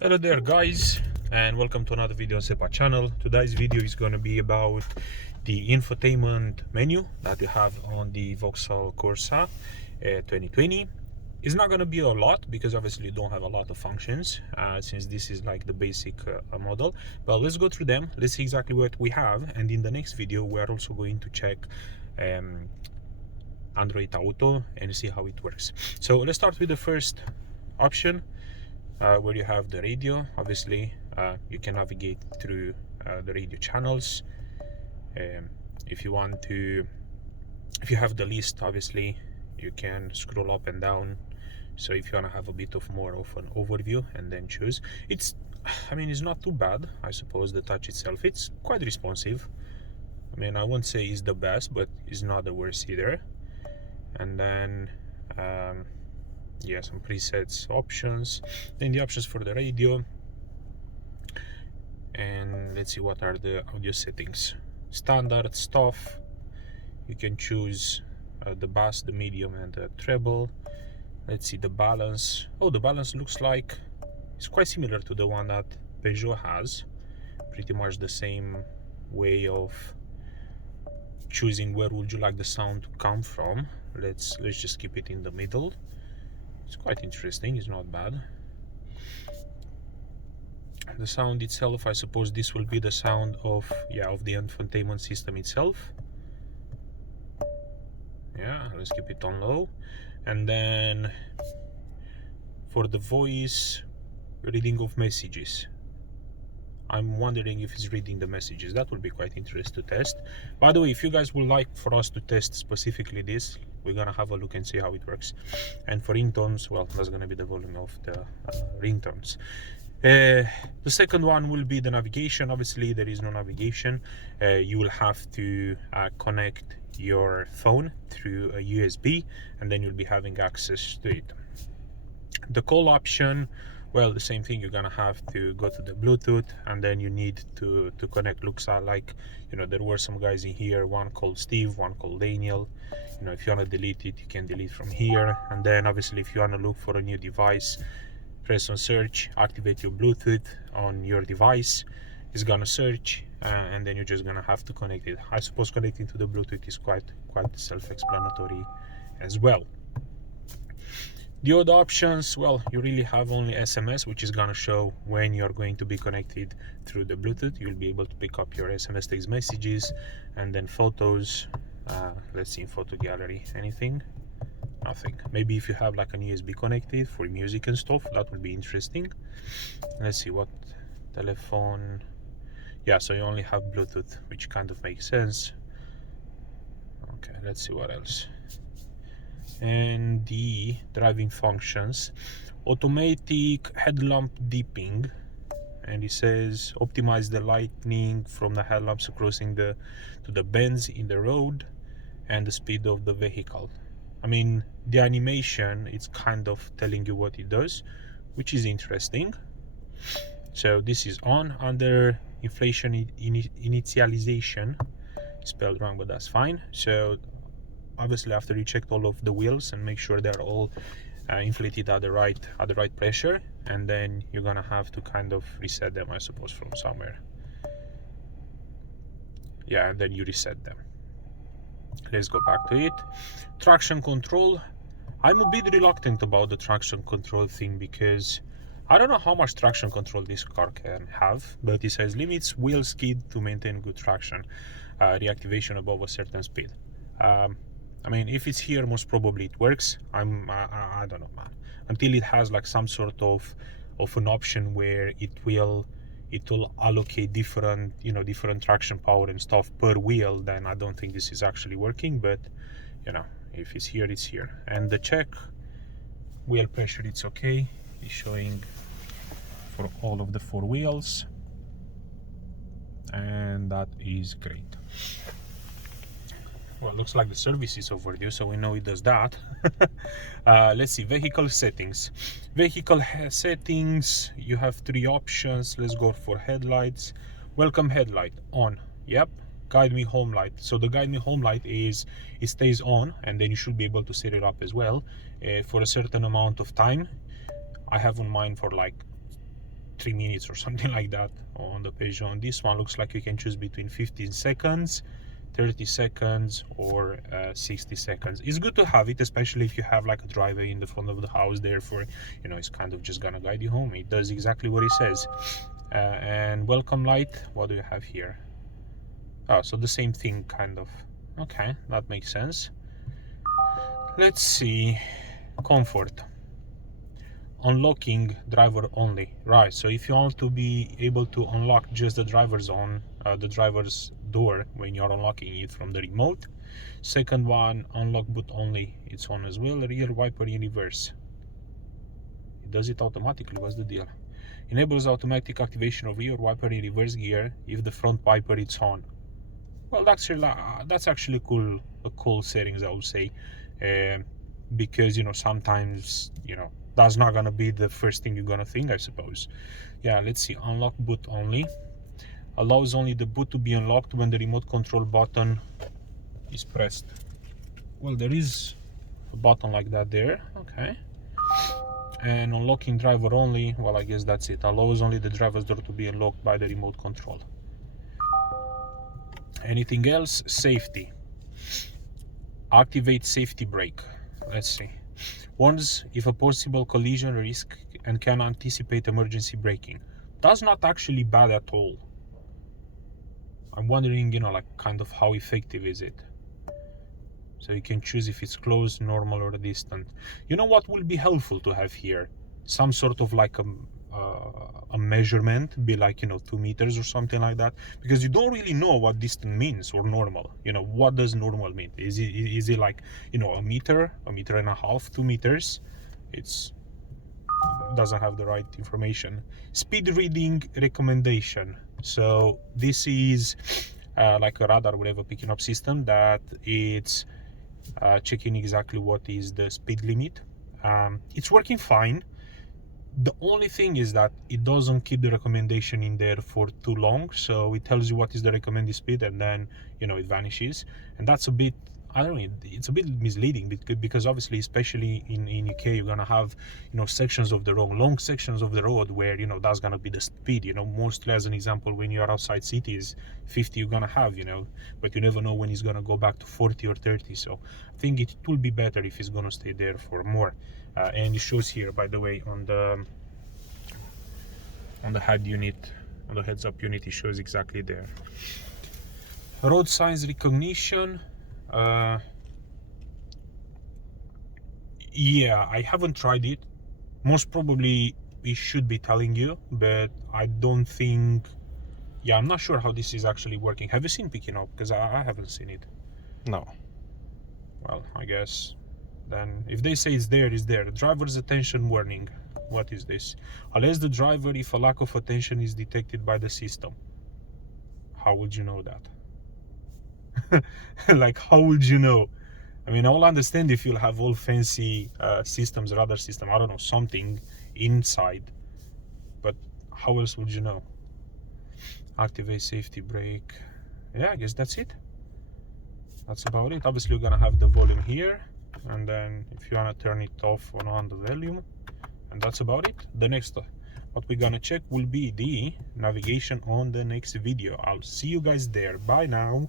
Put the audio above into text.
Hello there guys, and welcome to another video on Sepa channel. Today's video is going to be about the infotainment menu that you have on the Vauxhall Corsa 2020. It's not going to be a lot because obviously you don't have a lot of functions since this is like the basic model, but let's go through them. Let's see exactly what we have, and in the next video we are also going to check Android Auto and see how it works. So let's start with the first option, where you have the radio. Obviously you can navigate through the radio channels. If you want to, if you have the list, obviously you can scroll up and down, so if you want to have a bit of more of an overview and then choose. I mean, it's not too bad. I suppose the touch itself, it's quite responsive. I mean, I won't say it's the best, but it's not the worst either. And then yeah, some presets, options, then the options for the radio, and let's see what are the audio settings. Standard stuff, you can choose the bass, the medium, and the treble. Let's see the balance. Oh, the balance looks like it's quite similar to the one that Peugeot has, pretty much the same way of choosing where would you like the sound to come from. Let's just keep it in the middle. It's quite interesting, it's not bad. The sound itself, I suppose this will be the sound of the infotainment system itself. Yeah, let's keep it on low. And then for the voice, reading of messages, I'm wondering if it's reading the messages. That would be quite interesting to test. By the way, if you guys would like for us to test specifically this, we're gonna have a look and see how it works. And for ringtones, well, that's gonna be the volume of the ringtones. The second one will be the navigation. Obviously there is no navigation. You will have to connect your phone through a USB, and then you'll be having access to it. The call option, well, the same thing. You're gonna have to go to the Bluetooth, and then you need to connect. Looks like, you know, there were some guys in here, one called Steve, one called Daniel. You know, if you want to delete it, you can delete from here. And then obviously if you want to look for a new device, press on search, activate your Bluetooth on your device. It's gonna search, and then you're just gonna have to connect it. I suppose connecting to the Bluetooth is quite self-explanatory as well. The other options, well, you really have only SMS, which is gonna show when you're going to be connected through the Bluetooth. You'll be able to pick up your SMS text messages, and then photos. Let's see in photo gallery, anything? Nothing. Maybe if you have like an USB connected for music and stuff, that would be interesting. Let's see what telephone. Yeah, so you only have Bluetooth, which kind of makes sense. Okay, let's see what else. And the driving functions, automatic headlamp dipping, and it says optimize the lighting from the headlamps crossing to the bends in the road and the speed of the vehicle. I mean, the animation, it's kind of telling you what it does, which is interesting. So this is on. Under inflation initialization, spelled wrong, but that's fine. So obviously after you checked all of the wheels and make sure they're all inflated at the right pressure, and then you're gonna have to kind of reset them, I suppose, from somewhere. Yeah, and then you reset them. Let's go back to it. Traction control, I'm a bit reluctant about the traction control thing because I don't know how much traction control this car can have, but it says limits wheel skid to maintain good traction, reactivation above a certain speed. I mean, if it's here, most probably it works. I don't know, man. Until it has like some sort of an option where it will allocate different, you know, different traction power and stuff per wheel, then I don't think this is actually working. But you know, if it's here, it's here. And the check wheel pressure, it's okay. It's showing for all of the 4 wheels, and that is great. Well, looks like the service is overdue, so we know it does that. Let's see, vehicle settings. Vehicle settings, you have 3 options. Let's go for headlights. Welcome headlight on. Yep. Guide me home light. So the guide me home light is, it stays on, and then you should be able to set it up as well for a certain amount of time. I have on mine for like 3 minutes or something like that on the Peugeot. On this one looks like you can choose between 15 seconds, 30 seconds, or 60 seconds. It's good to have it, especially if you have like a driveway in the front of the house. Therefore, you know, it's kind of just gonna guide you home. It does exactly what it says. And welcome light, what do you have here? Oh, so the same thing, kind of. Okay, that makes sense. Let's see. Comfort. Unlocking driver only. Right, so if you want to be able to unlock just the driver's door when you're unlocking it from the remote. Second one, unlock boot only, it's on as well. Rear wiper in reverse. It does it automatically, what's the deal? Enables automatic activation of rear wiper in reverse gear if the front wiper is on. Well, that's actually a cool settings, I would say, because, you know, sometimes, you know, that's not gonna be the first thing you're gonna think, I suppose. Yeah, let's see. Unlock boot only. Allows only the boot to be unlocked when the remote control button is pressed. Well, there is a button like that there. Okay. And unlocking driver only, well, I guess that's it. Allows only the driver's door to be unlocked by the remote control. Anything else? Safety. Activate safety brake. Let's see. Warns if a possible collision risk and can anticipate emergency braking. That's not actually bad at all. I'm wondering, you know, like kind of how effective is it? So you can choose if it's close, normal, or distant. You know what will be helpful to have here? Some sort of like a measurement, be like, you know, 2 meters or something like that, because you don't really know what distant means or normal. You know, what does normal mean? Is it like, you know, a meter and a half, 2 meters? It's doesn't have the right information. Speed reading recommendation. So this is like a radar, whatever, picking up system that it's checking exactly what is the speed limit. It's working fine. The only thing is that it doesn't keep the recommendation in there for too long, so it tells you what is the recommended speed and then, you know, it vanishes, and that's a bit, I don't know, it's a bit misleading, because obviously, especially in UK, you're gonna have, you know, sections of the road, long sections of the road where, you know, that's gonna be the speed. You know, mostly, as an example, when you're outside cities, 50 you're gonna have, you know, but you never know when it's gonna go back to 40 or 30. So I think it will be better if it's gonna stay there for more. And it shows here, by the way, on the head unit, on the heads up unit, it shows exactly there. Road signs recognition. Yeah, I haven't tried it. Most probably it should be telling you, but I don't think, yeah, I'm not sure how this is actually working. Have you seen picking up? Because I haven't seen it. No. Well, I guess then if they say it's there, it's there. Driver's attention warning. What is this? Alerts the driver if a lack of attention is detected by the system. How would you know that? Like, how would you know? I mean, I'll understand if you'll have all fancy systems, radar system, I don't know, something inside, but how else would you know? Activate safety brake. Yeah, I guess that's it. That's about it. Obviously, you're gonna have the volume here, and then if you wanna turn it off or on the volume, and that's about it. The next what we're gonna check will be the navigation on the next video. I'll see you guys there. Bye now.